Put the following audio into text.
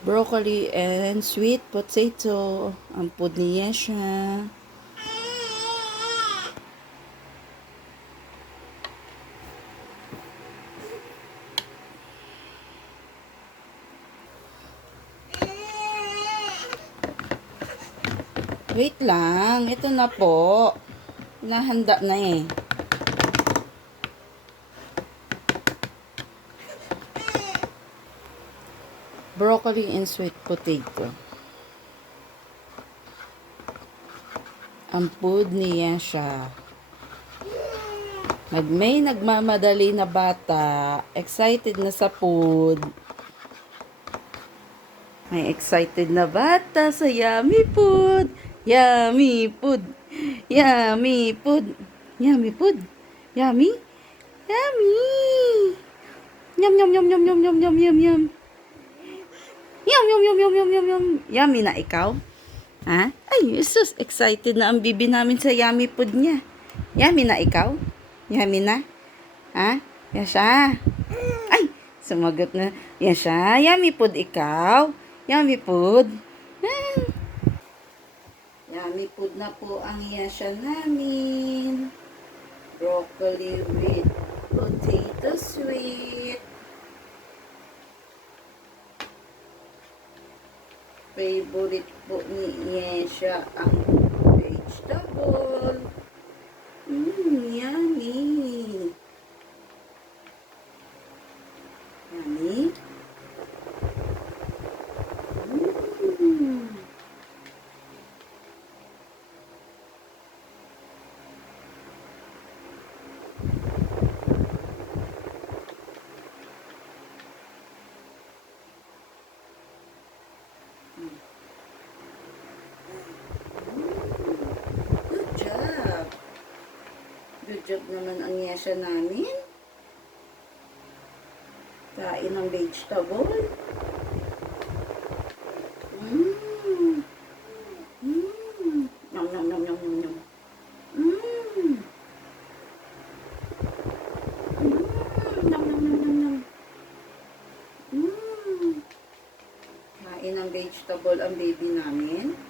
broccoli and sweet potato. Ang food niya siya. Wait lang, ito na po. Nahanda na eh. Broccoli and sweet potato. Ang food niya siya. May nagmamadali na bata. Excited na sa food. May excited na bata sa yummy food. Yummy food. Yummy food. Yummy food. Yummy. Yummy. Yum yum yum yum yum yum yum yum yum. Yum yum yum yum yum yum yum. Yummy na ikaw? Ha? Ay, sus, excited na ang bibi namin sa yummy food niya. Yummy na ikaw? Yummy na? Ha? Yan siya. Ay, sumagot na. Yan siya. Yummy food ikaw? Yummy food? Ah. Yummy food na po ang yasha namin. Broccoli with potato sweet. Favorite po ni Yesha ang vegetable. Yummy. Yummy. Good job. Good job naman ang yesha namin. Kain ng vegetable. Nom nom nom nom nom nom. Nom nom nom nom nom. Kain ng vegetable ang baby namin.